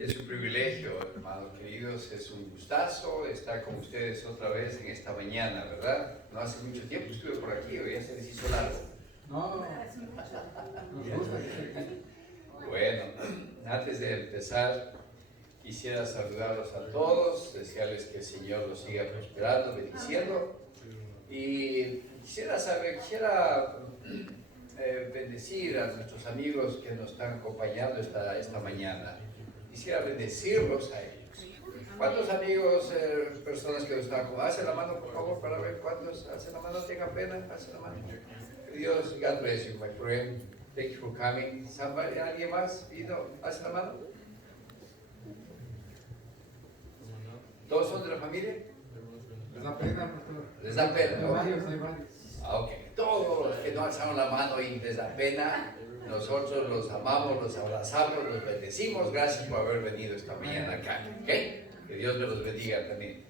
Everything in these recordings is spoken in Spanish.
Es un privilegio, hermanos queridos, es un gustazo estar con ustedes otra vez en esta mañana, ¿verdad? No hace mucho tiempo estuve por aquí, hoy ya se les hizo largo. No, nos gusta que esté aquí. Bueno, antes de empezar, quisiera saludarlos a todos, desearles que el Señor los siga prosperando, bendiciendo. Y quisiera bendecir a nuestros amigos que nos están acompañando esta mañana. Quisiera bendecirlos a ellos. ¿Cuántos amigos, personas que nos están acompañando? Hacen la mano, por favor, para ver cuántos hacen la mano, tengan pena, hacen la mano. Dios, God bless you, my friend. Thank you for coming. Somebody, ¿alguien más vino? ¿Hacen la mano? ¿Todos son de la familia? Les da pena, pastor. ¿Les da pena? Hay varios, hay varios. Ok, todos los que no alzaron la mano y les da pena, nosotros los amamos, los abrazamos, los bendecimos. Gracias por haber venido esta mañana acá. ¿Ok? Que Dios me los bendiga también.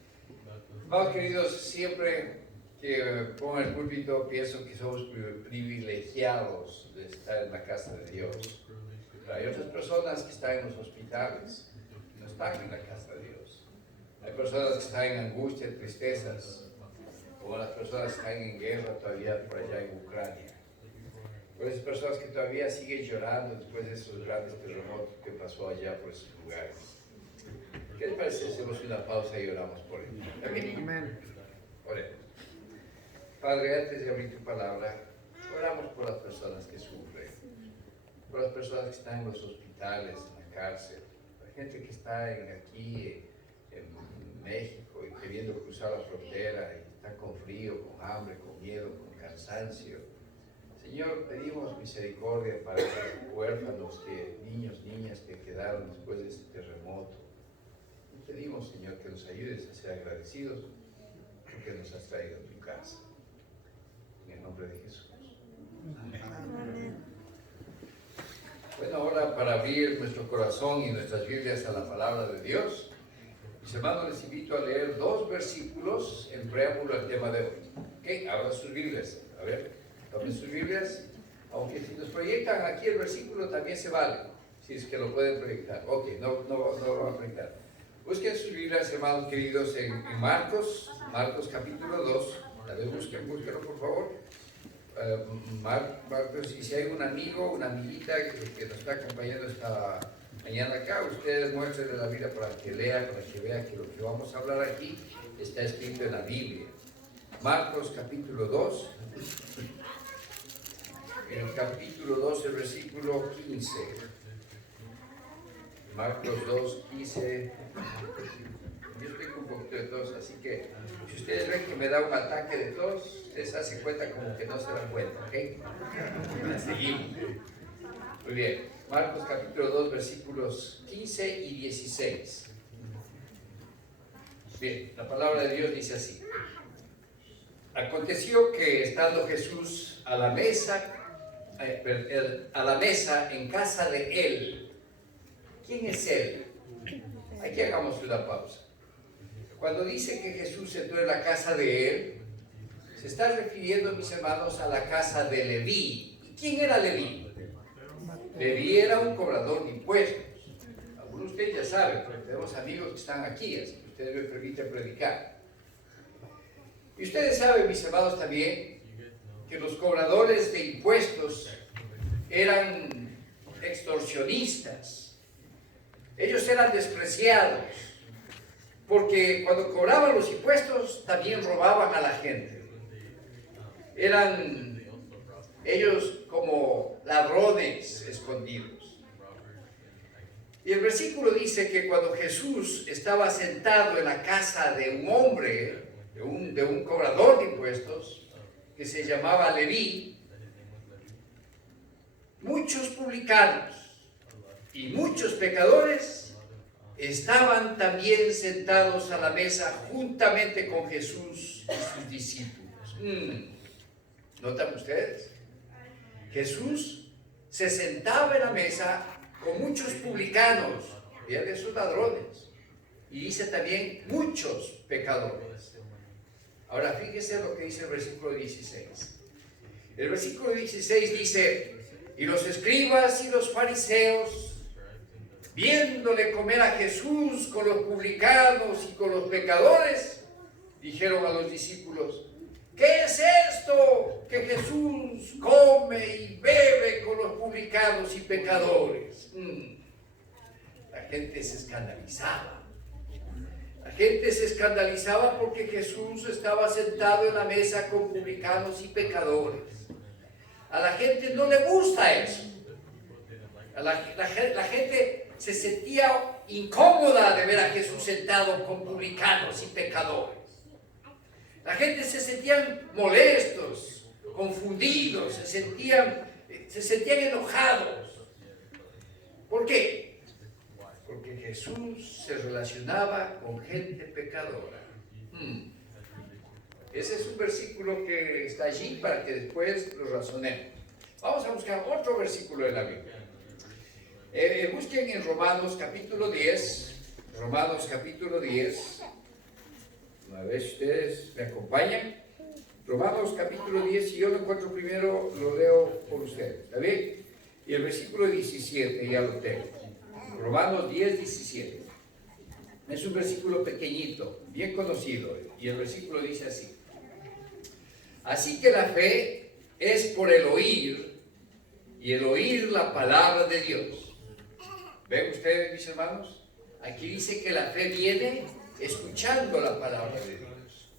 Hermanos queridos, siempre que pongo el púlpito pienso que somos privilegiados de estar en la casa de Dios. Pero hay otras personas que están en los hospitales, no están en la casa de Dios. Hay personas que están en angustia, tristezas, como las personas que están en guerra todavía por allá en Ucrania. O esas personas que todavía siguen llorando después de esos grandes terremotos que pasó allá por esos lugares. ¿Qué les parece si hacemos una pausa y oramos por ellos? Amén. Oremos. Padre, antes de abrir tu palabra, oramos por las personas que sufren, por las personas que están en los hospitales, en la cárcel, la gente que está aquí en México y queriendo cruzar la frontera y está con frío, con hambre, con miedo, con cansancio. Señor, pedimos misericordia para esos huérfanos, niños, niñas que quedaron después de este terremoto. Y pedimos, Señor, que nos ayudes a ser agradecidos porque nos has traído a tu casa. En el nombre de Jesús. Amén. Bueno, ahora para abrir nuestro corazón y nuestras Biblias a la palabra de Dios, mis hermanos, les invito a leer 2 versículos en preámbulo al tema de hoy. ¿Ok? Abran sus Biblias. A ver, tomen sus Biblias. Aunque si nos proyectan aquí el versículo también se vale, si es que lo pueden proyectar. Ok, no lo van a proyectar. Busquen sus Biblias, hermanos queridos, en Marcos capítulo 2. A ver, búsquenlo por favor. Marcos, y si hay un amigo, una amiguita que nos está acompañando esta mañana acá, ustedes muéstrenle la Biblia para que lea, para que vea que lo que vamos a hablar aquí está escrito en la Biblia. Marcos capítulo 2, en el capítulo 2, el versículo 15. Marcos 2, 15. Yo estoy con un poquito de tos, así que si ustedes ven que me da un ataque de tos, ustedes hacen cuenta como que no se dan cuenta, ¿ok? Seguimos. Muy bien. Marcos capítulo 2, versículos 15 y 16. Bien, la palabra de Dios dice así. Aconteció que estando Jesús a la mesa en casa de él. ¿Quién es él? Aquí hagamos una pausa. Cuando dice que Jesús entró en la casa de él, se está refiriendo, mis hermanos, a la casa de Leví. ¿Y quién era Leví? Leví era un cobrador de impuestos. Algunos de ustedes ya saben, porque tenemos amigos que están aquí, así que ustedes me permiten predicar. Y ustedes saben, mis hermanos, también, que los cobradores de impuestos eran extorsionistas. Ellos eran despreciados, porque cuando cobraban los impuestos también robaban a la gente. Eran ellos como ladrones escondidos. Y el versículo dice que cuando Jesús estaba sentado en la casa de un hombre, de un cobrador de impuestos, que se llamaba Leví, muchos publicanos y muchos pecadores estaban también sentados a la mesa juntamente con Jesús y sus discípulos. ¿Notan ustedes? Jesús se sentaba en la mesa con muchos publicanos, y esos ladrones, y dice también muchos pecadores. Ahora fíjese lo que dice el versículo 16. El versículo 16 dice: y los escribas y los fariseos viéndole comer a Jesús con los publicanos y con los pecadores, dijeron a los discípulos: ¿qué es esto que Jesús come y bebe con los publicanos y pecadores? La gente se escandalizaba. La gente se escandalizaba porque Jesús estaba sentado en la mesa con publicanos y pecadores. A la gente no le gusta eso. La gente se sentía incómoda de ver a Jesús sentado con publicanos y pecadores. La gente se sentían molestos, confundidos, se sentían enojados. ¿Por qué? Porque Jesús se relacionaba con gente pecadora. Ese es un versículo que está allí para que después lo razonemos. Vamos a buscar otro versículo de la Biblia. Busquen en Romanos capítulo 10. Romanos capítulo 10. Una vez ustedes me acompañan. Romanos capítulo 10, si yo lo encuentro primero, lo leo por ustedes. ¿Está bien? Y el versículo 17 ya lo tengo. Romanos 10, 17. Es un versículo pequeñito, bien conocido. Y el versículo dice así: así que la fe es por el oír, y el oír la palabra de Dios. ¿Ven ustedes, mis hermanos? Aquí dice que la fe viene escuchando la palabra de Dios.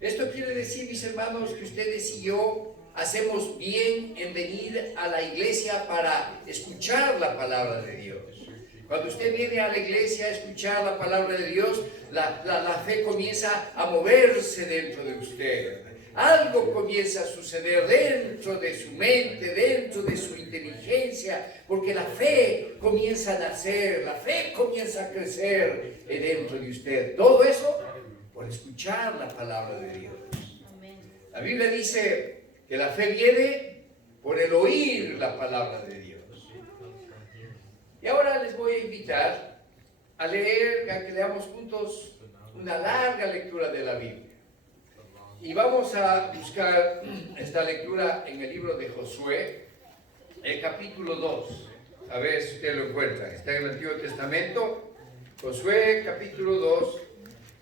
Esto quiere decir, mis hermanos, que ustedes y yo hacemos bien en venir a la iglesia para escuchar la palabra de Dios. Cuando usted viene a la iglesia a escuchar la palabra de Dios, la fe comienza a moverse dentro de usted. Algo comienza a suceder dentro de su mente, dentro de su inteligencia, porque la fe comienza a nacer, la fe comienza a crecer dentro de usted. Todo eso por escuchar la palabra de Dios. La Biblia dice que la fe viene por el oír la palabra de Dios. Y ahora les voy a invitar a leer, a que leamos juntos una larga lectura de la Biblia. Y vamos a buscar esta lectura en el libro de Josué, el capítulo 2. A ver si ustedes lo encuentran. Está en el Antiguo Testamento, Josué capítulo 2,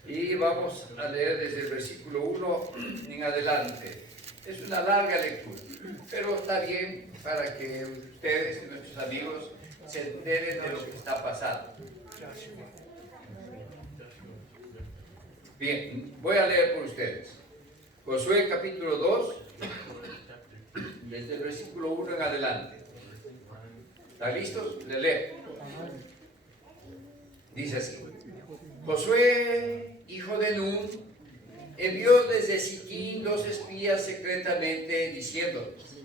y vamos a leer desde el versículo 1 en adelante. Es una larga lectura, pero está bien para que ustedes y nuestros amigos se enteren de lo que está pasando. Bien, voy a leer por ustedes. Josué capítulo 2, desde el versículo 1 en adelante. ¿Están listos? Le leo. Dice así: Josué, hijo de Nun, envió desde Siquín 2 espías secretamente, diciéndoles: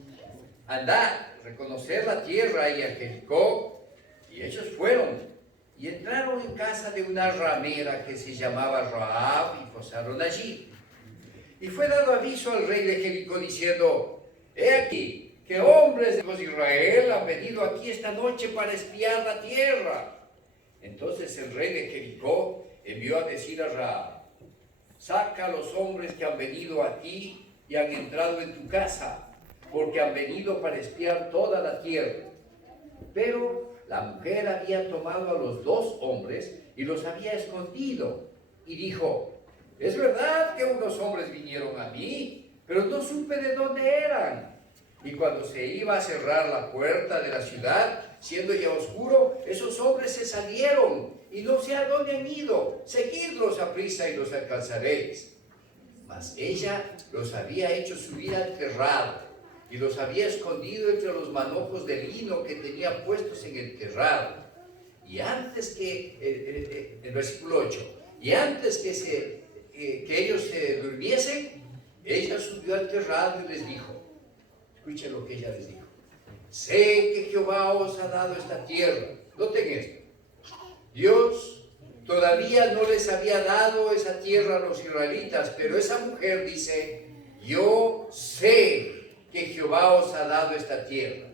andad, reconocer la tierra y a Jericó. Y ellos fueron y entraron en casa de una ramera que se llamaba Rahab, y posaron allí. Y fue dado aviso al rey de Jericó diciendo: he aquí que hombres de Israel han venido aquí esta noche para espiar la tierra. Entonces el rey de Jericó envió a decir a Rahab: saca a los hombres que han venido aquí y han entrado en tu casa, porque han venido para espiar toda la tierra. Pero la mujer había tomado a los 2 hombres y los había escondido, y dijo: es verdad que unos hombres vinieron a mí, pero no supe de dónde eran. Y cuando se iba a cerrar la puerta de la ciudad, siendo ya oscuro, esos hombres se salieron, y no sé a dónde han ido. Seguidlos a prisa y los alcanzaréis. Mas ella los había hecho subir al terrado, y los había escondido entre los manojos de lino que tenía puestos en el terrado. Y antes que, el versículo 8, y antes que ellos se durmiesen, ella subió al terrado y les dijo, escuchen lo que ella les dijo: sé que Jehová os ha dado esta tierra. Noten esto: Dios todavía no les había dado esa tierra a los israelitas, pero esa mujer dice: yo sé que Jehová os ha dado esta tierra.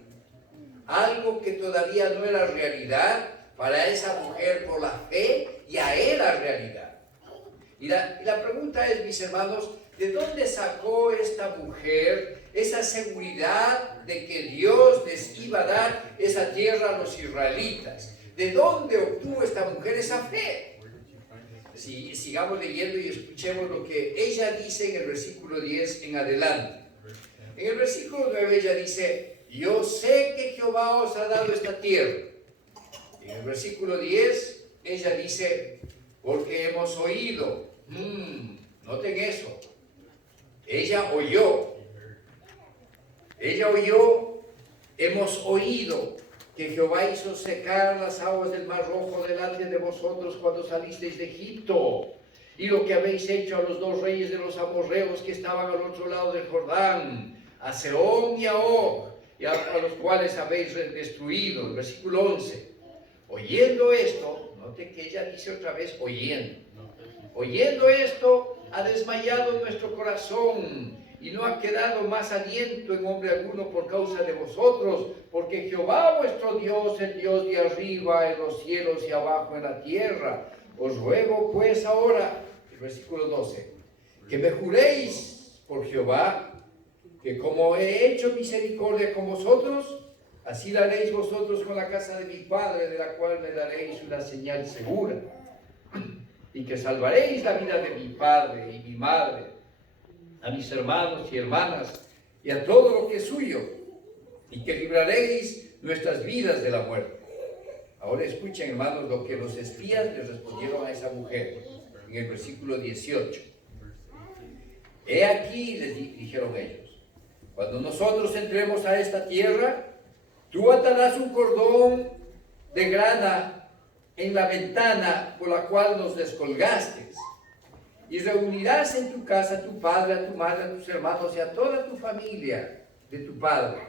Algo que todavía no era realidad, para esa mujer por la fe ya era realidad. Y la pregunta es, mis hermanos, ¿de dónde sacó esta mujer esa seguridad de que Dios les iba a dar esa tierra a los israelitas? ¿de dónde obtuvo esta mujer esa fe? Sigamos leyendo y escuchemos lo que ella dice en el versículo 10 en adelante. En el versículo 9 ella dice, yo sé que Jehová os ha dado esta tierra. En el versículo 10 ella dice, porque hemos oído. Noten eso. Ella oyó, hemos oído que Jehová hizo secar las aguas del Mar Rojo delante de vosotros cuando salisteis de Egipto, y lo que habéis hecho a los dos reyes de los amorreos que estaban al otro lado del Jordán, a Sehón y a Og, y a los cuales habéis destruido. El versículo 11. Oyendo esto, note que ella dice otra vez oyendo esto, ha desmayado nuestro corazón y no ha quedado más aliento en hombre alguno por causa de vosotros, porque Jehová vuestro Dios, el Dios de arriba en los cielos y abajo en la tierra. Os ruego pues ahora, el versículo 12, que me juréis por Jehová, que como he hecho misericordia con vosotros, así la haréis vosotros con la casa de mi padre, de la cual me daréis una señal segura, y que salvaréis la vida de mi padre y mi madre, a mis hermanos y hermanas, y a todo lo que es suyo, y que libraréis nuestras vidas de la muerte. Ahora escuchen, hermanos, lo que los espías les respondieron a esa mujer, en el versículo 18. He aquí, les dijeron ellos, cuando nosotros entremos a esta tierra, tú atarás un cordón de grana en la ventana por la cual nos descolgaste, y reunirás en tu casa a tu padre, a tu madre, a tus hermanos y a toda tu familia de tu padre.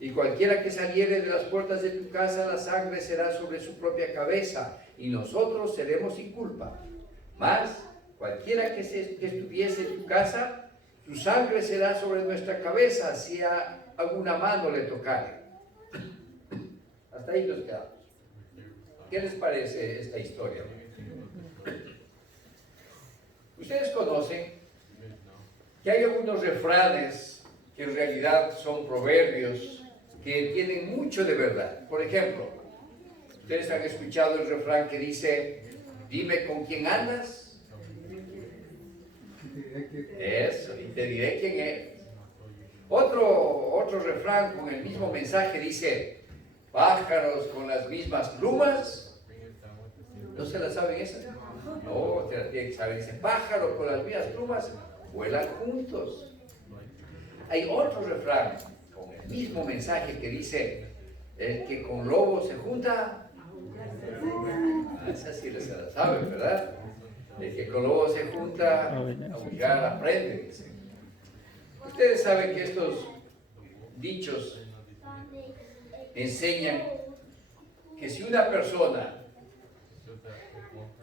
Y cualquiera que saliere de las puertas de tu casa, la sangre será sobre su propia cabeza, y nosotros seremos sin culpa. Mas cualquiera que estuviese en tu casa, tu sangre será sobre nuestra cabeza, si a alguna mano le tocare. Hasta ahí nos quedamos. ¿Qué les parece esta historia? Ustedes conocen que hay algunos refranes que en realidad son proverbios que tienen mucho de verdad. Por ejemplo, ustedes han escuchado el refrán que dice, dime con quién andas. Eso, y te diré quién es. Otro refrán con el mismo mensaje dice, pájaros con las mismas plumas. ¿No se la saben esa? No, te la tienen que saber. Dice, pájaros con las mismas plumas vuelan juntos. Hay otro refrán con el mismo mensaje que dice, el que con lobo se junta. Esa sí se la saben, ¿verdad? El que con lobo se junta, a aullar aprende, dice. Ustedes saben que estos dichos enseñan que si una persona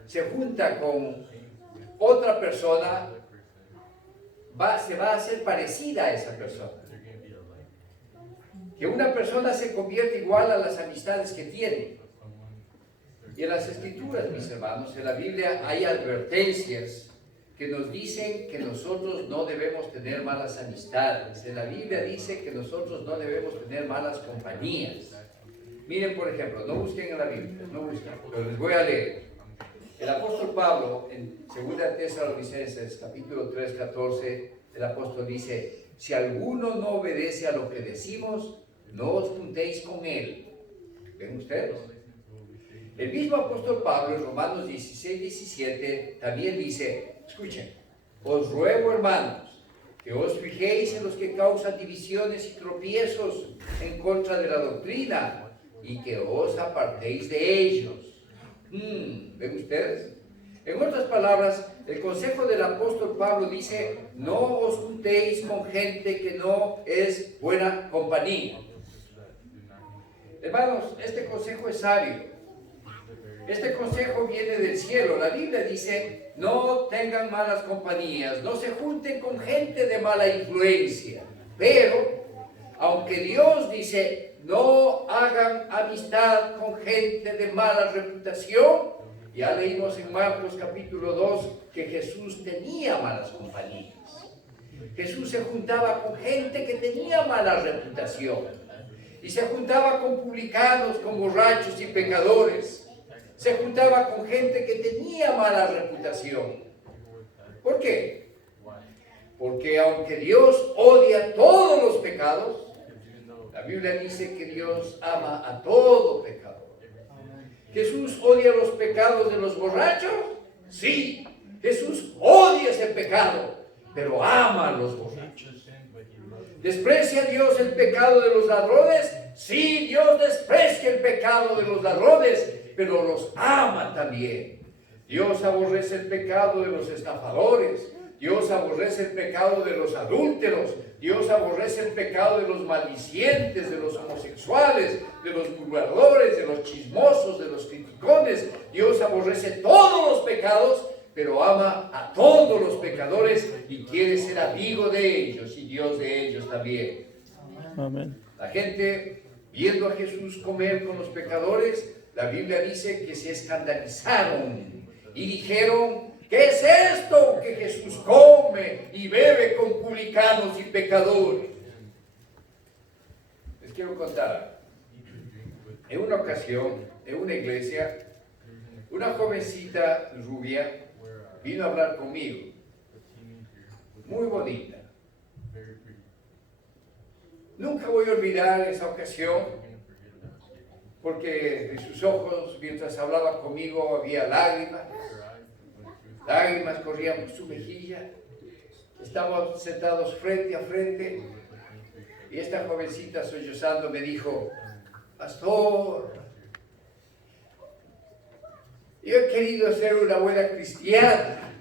se junta con otra persona, se va a hacer parecida a esa persona. Que una persona se convierte igual a las amistades que tiene. Y en las Escrituras, mis hermanos, en la Biblia hay advertencias que nos dicen que nosotros no debemos tener malas amistades. En la Biblia dice que nosotros no debemos tener malas compañías. Miren, por ejemplo, no busquen en la Biblia, no busquen, pero les voy a leer. El apóstol Pablo, en 2 Tesalonicenses, capítulo 3, 14, el apóstol dice, si alguno no obedece a lo que decimos, no os juntéis con él. ¿Ven ustedes? El mismo apóstol Pablo, en Romanos 16, 17, también dice, escuchen, os ruego, hermanos, que os fijéis en los que causan divisiones y tropiezos en contra de la doctrina, y que os apartéis de ellos. ¿Ven ustedes? En otras palabras, el consejo del apóstol Pablo dice, no os juntéis con gente que no es buena compañía. Hermanos, este consejo es sabio. Este consejo viene del cielo. La Biblia dice, no tengan malas compañías, no se junten con gente de mala influencia. Pero, aunque Dios dice, no hagan amistad con gente de mala reputación, ya leímos en Marcos capítulo 2 que Jesús tenía malas compañías. Jesús se juntaba con gente que tenía mala reputación. Y se juntaba con publicanos, con borrachos y pecadores. Se juntaba con gente que tenía mala reputación. ¿Por qué? Porque aunque Dios odia todos los pecados, la Biblia dice que Dios ama a todo pecador. ¿Jesús odia los pecados de los borrachos? Sí, Jesús odia ese pecado, pero ama a los borrachos. ¿Desprecia Dios el pecado de los ladrones? Sí, Dios desprecia el pecado de los ladrones, pero los ama también. Dios aborrece el pecado de los estafadores. Dios aborrece el pecado de los adúlteros. Dios aborrece el pecado de los maldicientes, de los homosexuales, de los murmuradores, de los chismosos, de los criticones. Dios aborrece todos los pecados, pero ama a todos los pecadores y quiere ser amigo de ellos y Dios de ellos también. Amén. La gente, viendo a Jesús comer con los pecadores, la Biblia dice que se escandalizaron y dijeron: ¿qué es esto que Jesús come y bebe con publicanos y pecadores? Les quiero contar. En una ocasión, en una iglesia, una jovencita rubia vino a hablar conmigo, muy bonita. Nunca voy a olvidar esa ocasión, porque de sus ojos, mientras hablaba conmigo, había lágrimas. Lágrimas corrían por su mejilla. Estábamos sentados frente a frente y esta jovencita sollozando me dijo: pastor, yo he querido ser una buena cristiana.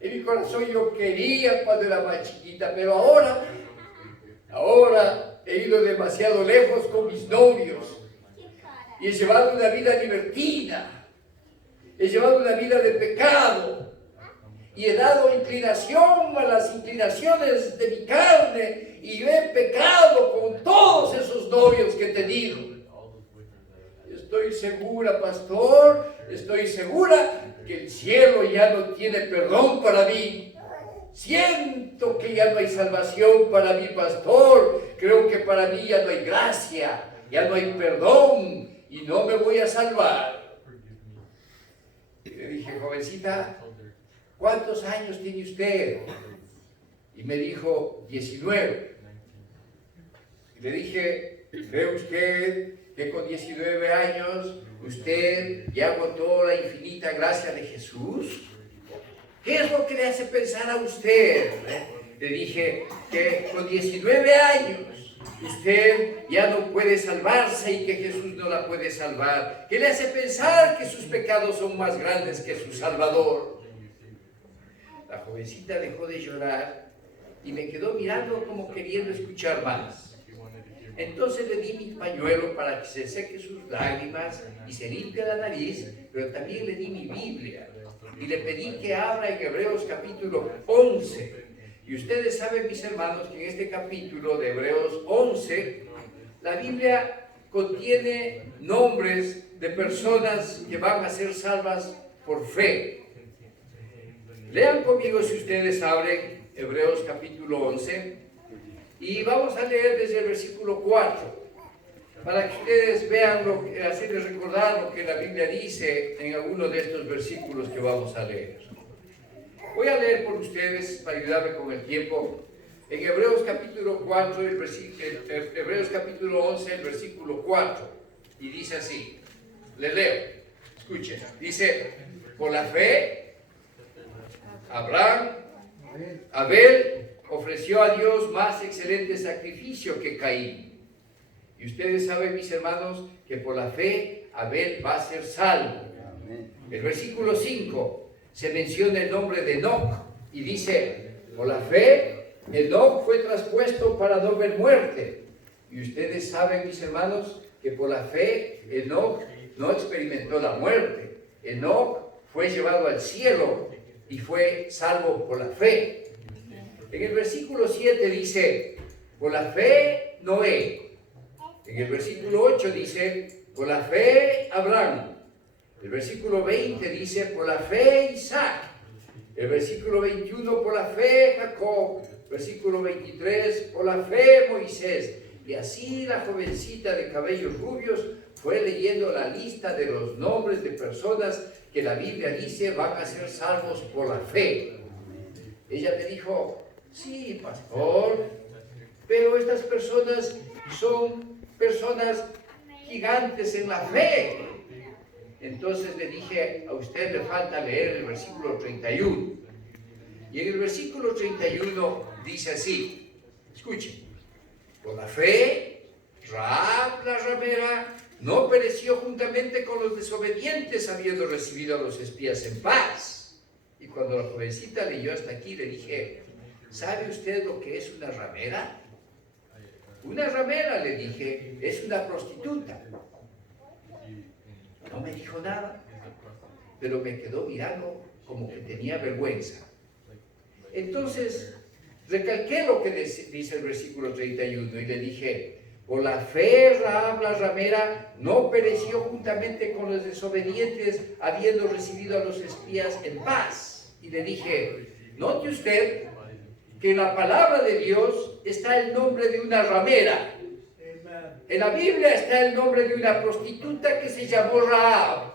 En mi corazón yo quería cuando era más chiquita, pero ahora he ido demasiado lejos con mis novios y he llevado una vida libertina. He llevado una vida de pecado y he dado inclinación a las inclinaciones de mi carne y he pecado con todos esos novios que he tenido. Estoy segura, pastor, estoy segura que el cielo ya no tiene perdón para mí. Siento que ya no hay salvación para mi pastor. Creo que para mí ya no hay gracia, ya no hay perdón y no me voy a salvar. Le dije: jovencita, ¿cuántos años tiene usted? Y me dijo: 19. Y le dije: ¿cree usted que con 19 años usted ya agotó la infinita gracia de Jesús? ¿Qué es lo que le hace pensar a usted? Le dije que con 19 años usted ya no puede salvarse y que Jesús no la puede salvar. ¿Qué le hace pensar que sus pecados son más grandes que su Salvador? La jovencita dejó de llorar y me quedó mirando como queriendo escuchar más. Entonces le di mi pañuelo para que se seque sus lágrimas y se limpie la nariz, pero también le di mi Biblia y le pedí que abra en Hebreos capítulo 11. Y ustedes saben, mis hermanos, que en este capítulo de Hebreos 11, la Biblia contiene nombres de personas que van a ser salvas por fe. Lean conmigo, si ustedes abren Hebreos capítulo 11, y vamos a leer desde el versículo 4, para que ustedes vean, hacerles recordar lo que la Biblia dice en alguno de estos versículos que vamos a leer. Voy a leer por ustedes, para ayudarme con el tiempo, en Hebreos capítulo 4, Hebreos capítulo 11, el versículo 4, y dice así, le leo, escuchen, dice: por la fe, Abel ofreció a Dios más excelente sacrificio que Caín. Y ustedes saben, mis hermanos, que por la fe Abel va a ser salvo. El versículo 5 se menciona el nombre de Enoc y dice: por la fe Enoc fue traspuesto para no ver muerte. Y ustedes saben, mis hermanos, que por la fe Enoc no experimentó la muerte. Enoc fue llevado al cielo y fue salvo por la fe. En el versículo 7 dice: por la fe Noé. En el versículo 8 dice: por la fe Abraham. El versículo 20 dice: por la fe Isaac. El versículo 21: por la fe Jacob. Versículo 23: por la fe Moisés. Y así la jovencita de cabellos rubios fue leyendo la lista de los nombres de personas que la Biblia dice van a ser salvos por la fe. Ella me dijo, sí, pastor, pero estas personas son personas gigantes en la fe. Entonces le dije, a usted le falta leer el versículo 31. Y en el versículo 31 dice así, escuchen, por la fe, Rahab la ramera no pereció juntamente con los desobedientes, habiendo recibido a los espías en paz. Y cuando la jovencita leyó hasta aquí, le dije, ¿sabe usted lo que es una ramera? Una ramera, le dije, es una prostituta. No me dijo nada, pero me quedó mirando como que tenía vergüenza. Entonces, recalqué lo que dice el versículo 31 y le dije, por la fe Rahab la ramera no pereció juntamente con los desobedientes, habiendo recibido a los espías en paz. Y le dije, note usted que en la palabra de Dios está el nombre de una ramera. En la Biblia está el nombre de una prostituta que se llamó Rahab.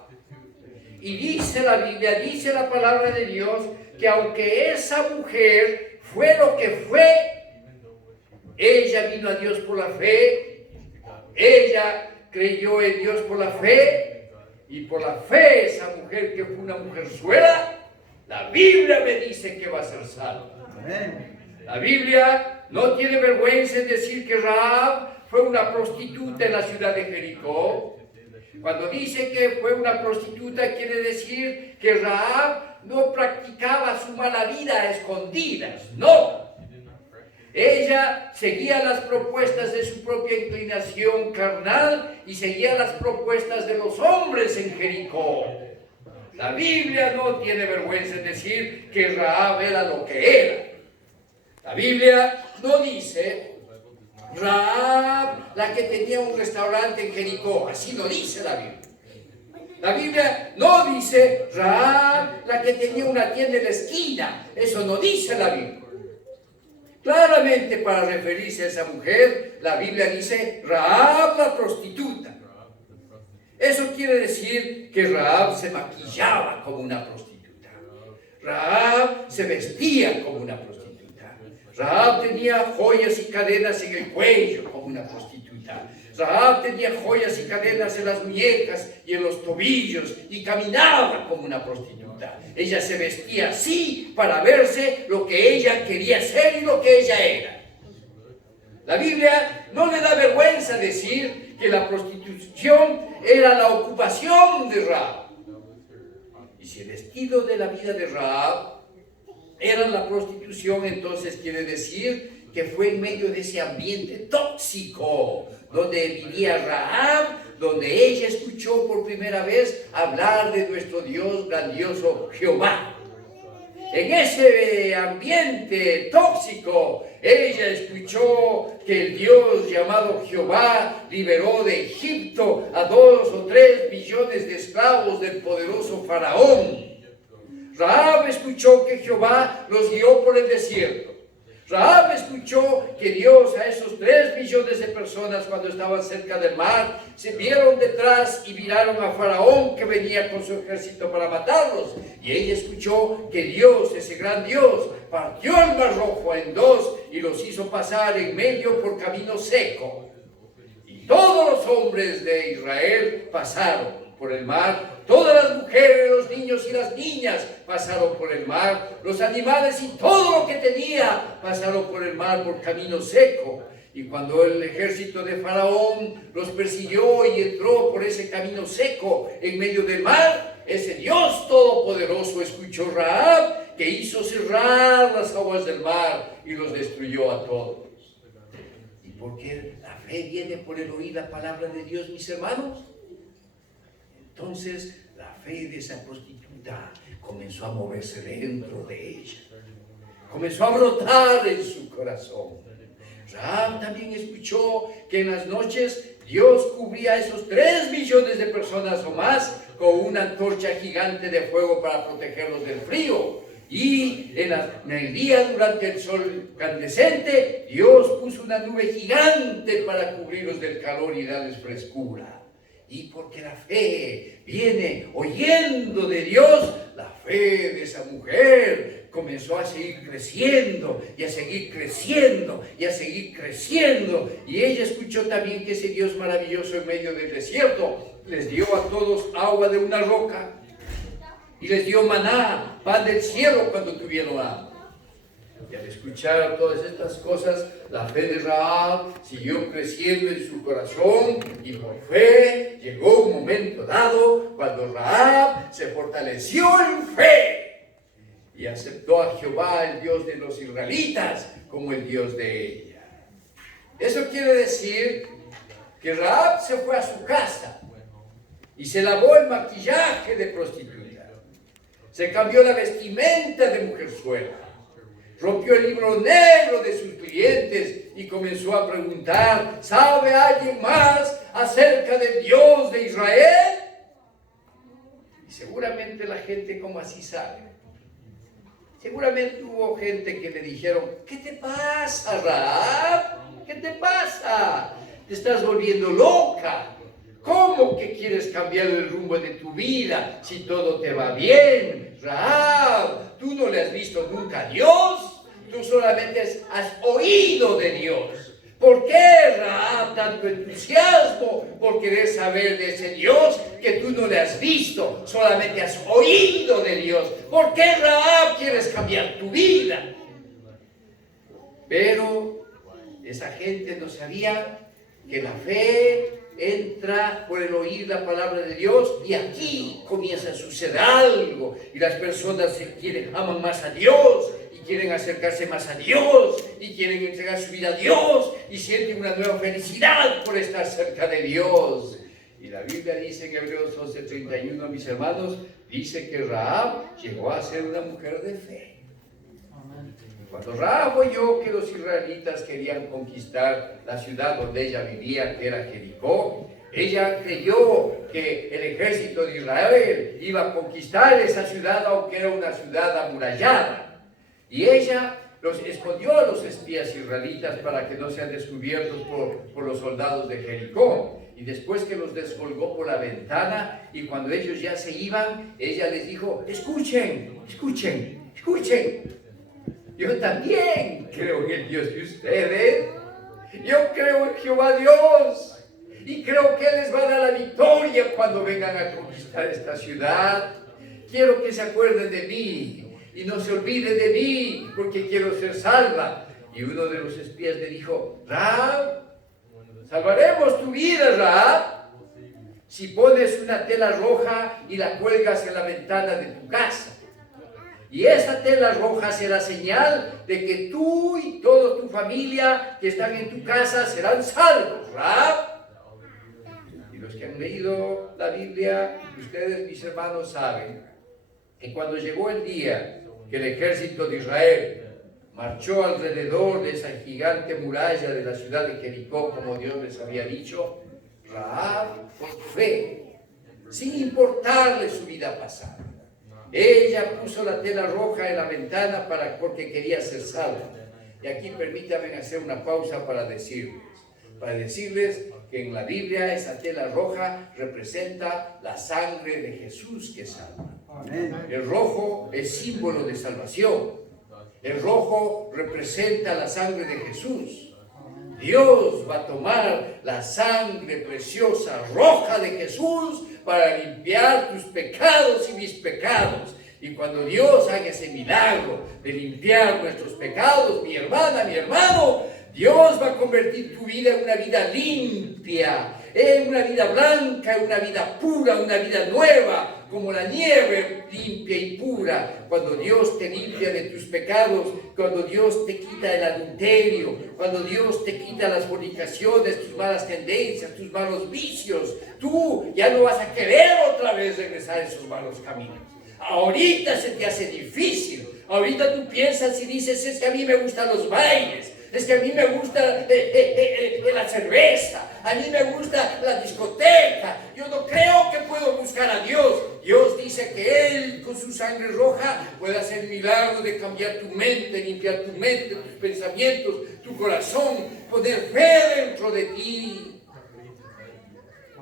Y dice la Biblia, dice la palabra de Dios, que aunque esa mujer fue lo que fue, ella vino a Dios por la fe, ella creyó en Dios por la fe, y por la fe esa mujer que fue una mujerzuela, la Biblia me dice que va a ser salva. La Biblia no tiene vergüenza en decir que Rahab fue una prostituta en la ciudad de Jericó. Cuando dice que fue una prostituta, quiere decir que Rahab no practicaba su mala vida a escondidas, no. Ella seguía las propuestas de su propia inclinación carnal y seguía las propuestas de los hombres en Jericó. La Biblia no tiene vergüenza en decir que Rahab era lo que era. La Biblia no dice Rahab, la que tenía un restaurante en Jericó, así no dice la Biblia. La Biblia no dice Rahab, la que tenía una tienda en la esquina, eso no dice la Biblia. Claramente para referirse a esa mujer, la Biblia dice Rahab la prostituta. Eso quiere decir que Rahab se maquillaba como una prostituta. Rahab se vestía como una prostituta. Rahab tenía joyas y cadenas en el cuello como una prostituta. Rahab tenía joyas y cadenas en las muñecas y en los tobillos y caminaba como una prostituta. Ella se vestía así para verse lo que ella quería ser y lo que ella era. La Biblia no le da vergüenza decir que la prostitución era la ocupación de Rahab. Y si el estilo de la vida de Rahab era la prostitución, entonces quiere decir que fue en medio de ese ambiente tóxico donde vivía Rahab, donde ella escuchó por primera vez hablar de nuestro Dios grandioso Jehová. En ese ambiente tóxico, ella escuchó que el Dios llamado Jehová liberó de Egipto a 2 o 3 millones de esclavos del poderoso Faraón. Rahab escuchó que Jehová los guió por el desierto. Rahab escuchó que Dios a esos 3 millones de personas cuando estaban cerca del mar se vieron detrás y miraron a Faraón que venía con su ejército para matarlos. Y ella escuchó que Dios, ese gran Dios, partió el mar rojo en 2 y los hizo pasar en medio por camino seco. Y todos los hombres de Israel pasaron por el mar. Todas las mujeres, los niños y las niñas pasaron por el mar. Los animales y todo lo que tenía pasaron por el mar por camino seco. Y cuando el ejército de Faraón los persiguió y entró por ese camino seco en medio del mar, ese Dios todopoderoso escuchó Rahab, que hizo cerrar las aguas del mar y los destruyó a todos. ¿Y por qué la fe viene por el oír la palabra de Dios, mis hermanos? Entonces la fe de esa prostituta comenzó a moverse dentro de ella. Comenzó a brotar en su corazón. Rahab también escuchó que en las noches Dios cubría a esos 3 millones de personas o más con una antorcha gigante de fuego para protegerlos del frío. Y en el día, durante el sol candescente, Dios puso una nube gigante para cubrirlos del calor y darles frescura. Y porque la fe viene oyendo de Dios, la fe de esa mujer comenzó a seguir creciendo y a seguir creciendo y a seguir creciendo. Y ella escuchó también que ese Dios maravilloso en medio del desierto les dio a todos agua de una roca y les dio maná, pan del cielo cuando tuvieron hambre. Y al escuchar todas estas cosas, la fe de Rahab siguió creciendo en su corazón y por fe llegó un momento dado cuando Rahab se fortaleció en fe y aceptó a Jehová, el Dios de los israelitas, como el Dios de ella. Eso quiere decir que Rahab se fue a su casa y se lavó el maquillaje de prostituta, se cambió la vestimenta de mujerzuela, rompió el libro negro de sus clientes y comenzó a preguntar: ¿sabe alguien más acerca del Dios de Israel? Y seguramente la gente como así sabe. Seguramente hubo gente que le dijeron: ¿qué te pasa, Rahab? ¿Qué te pasa? Te estás volviendo loca. ¿Cómo que quieres cambiar el rumbo de tu vida si todo te va bien? Rahab, ¿tú no le has visto nunca a Dios? Tú solamente has oído de Dios. ¿Por qué, Rahab, tanto entusiasmo por querer saber de ese Dios que tú no le has visto? Solamente has oído de Dios. ¿Por qué, Rahab, quieres cambiar tu vida? Pero esa gente no sabía que la fe entra por el oír la palabra de Dios, y aquí comienza a suceder algo, y las personas aman más a Dios, y quieren acercarse más a Dios, y quieren entregar su vida a Dios, y sienten una nueva felicidad por estar cerca de Dios. Y la Biblia dice en Hebreos 11:31, mis hermanos, dice que Rahab llegó a ser una mujer de fe. Cuando Rahab oyó que los israelitas querían conquistar la ciudad donde ella vivía, que era Jericó, ella creyó que el ejército de Israel iba a conquistar esa ciudad, aunque era una ciudad amurallada. Y ella los escondió a los espías israelitas para que no sean descubiertos por los soldados de Jericó. Y después que los descolgó por la ventana, y cuando ellos ya se iban, ella les dijo: escuchen, escuchen, escuchen. Yo también creo en el Dios de ustedes. Yo creo en Jehová Dios. Y creo que Él les va a dar la victoria cuando vengan a conquistar esta ciudad. Quiero que se acuerden de mí y no se olviden de mí, porque quiero ser salva. Y uno de los espías le dijo: Rahab, salvaremos tu vida, Rahab, si pones una tela roja y la cuelgas en la ventana de tu casa. Y esa tela roja será señal de que tú y toda tu familia que están en tu casa serán salvos, Rahab. Y los que han leído la Biblia, ustedes, mis hermanos, saben que cuando llegó el día que el ejército de Israel marchó alrededor de esa gigante muralla de la ciudad de Jericó, como Dios les había dicho, Rahab, por fe, sin importarle su vida pasada, ella puso la tela roja en la ventana porque quería ser salva. Y aquí permítanme hacer una pausa para decirles que en la Biblia esa tela roja representa la sangre de Jesús que salva. El rojo es símbolo de salvación. El rojo representa la sangre de Jesús. Dios va a tomar la sangre preciosa roja de Jesús para limpiar tus pecados y mis pecados. Y cuando Dios haga ese milagro de limpiar nuestros pecados, mi hermana, mi hermano, Dios va a convertir tu vida en una vida limpia, en una vida blanca, en una vida pura, una vida nueva, como la nieve limpia y pura. Cuando Dios te limpia de tus pecados, cuando Dios te quita el adulterio, cuando Dios te quita las fornicaciones, tus malas tendencias, tus malos vicios, tú ya no vas a querer otra vez regresar a esos malos caminos. Ahorita se te hace difícil. Ahorita tú piensas y dices: es que a mí me gustan los bailes, es que a mí me gusta la cerveza, a mí me gusta la discoteca. Yo no creo que puedo buscar a Dios. Dios dice que Él con su sangre roja puede hacer el milagro de cambiar tu mente, limpiar tu mente, tus pensamientos, tu corazón, poner fe dentro de ti.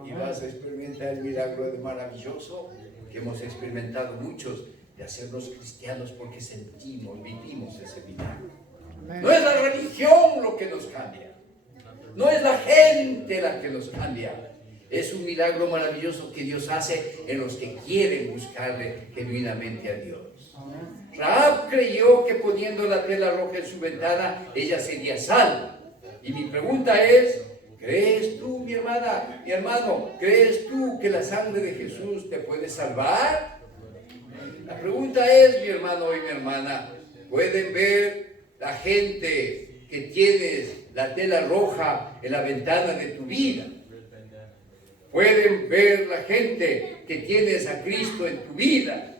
Y vas a experimentar el milagro de maravilloso que hemos experimentado muchos, de hacernos cristianos porque sentimos, vivimos ese milagro. No es la religión lo que nos cambia, no es la gente la que nos cambia, es un milagro maravilloso que Dios hace en los que quieren buscarle genuinamente a Dios. Rahab creyó que poniendo la tela roja en su ventana ella sería salva. Y mi pregunta es, ¿crees tú, mi hermana, mi hermano, crees tú que la sangre de Jesús te puede salvar? La pregunta es, mi hermano y mi hermana, ¿pueden ver la gente que tienes la tela roja en la ventana de tu vida? ¿Pueden ver la gente que tienes a Cristo en tu vida?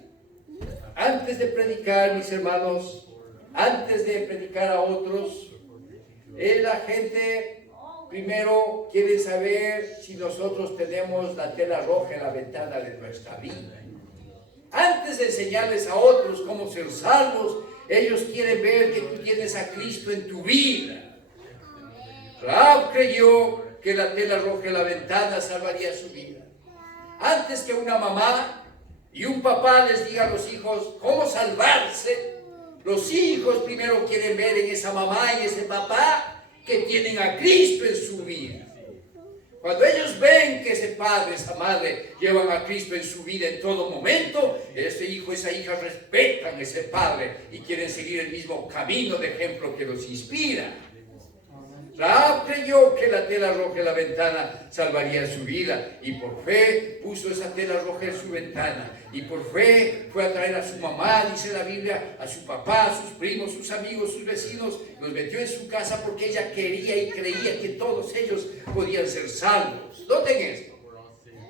Antes de predicar, mis hermanos, antes de predicar a otros, la gente primero quiere saber si nosotros tenemos la tela roja en la ventana de nuestra vida. Antes de enseñarles a otros cómo ser salvos, ellos quieren ver que tú tienes a Cristo en tu vida. Rahab creyó que la tela roja en la ventana salvaría su vida. Antes que una mamá y un papá les diga a los hijos cómo salvarse, los hijos primero quieren ver en esa mamá y ese papá que tienen a Cristo en su vida. Cuando ellos ven que ese padre, esa madre llevan a Cristo en su vida en todo momento, ese hijo, esa hija respetan a ese padre y quieren seguir el mismo camino de ejemplo que los inspira. Rahab creyó que la tela roja en la ventana salvaría su vida y por fe puso esa tela roja en su ventana y por fe fue a traer a su mamá, dice la Biblia, a su papá, a sus primos, sus amigos, sus vecinos, los metió en su casa porque ella quería y creía que todos ellos podían ser salvos. Noten esto.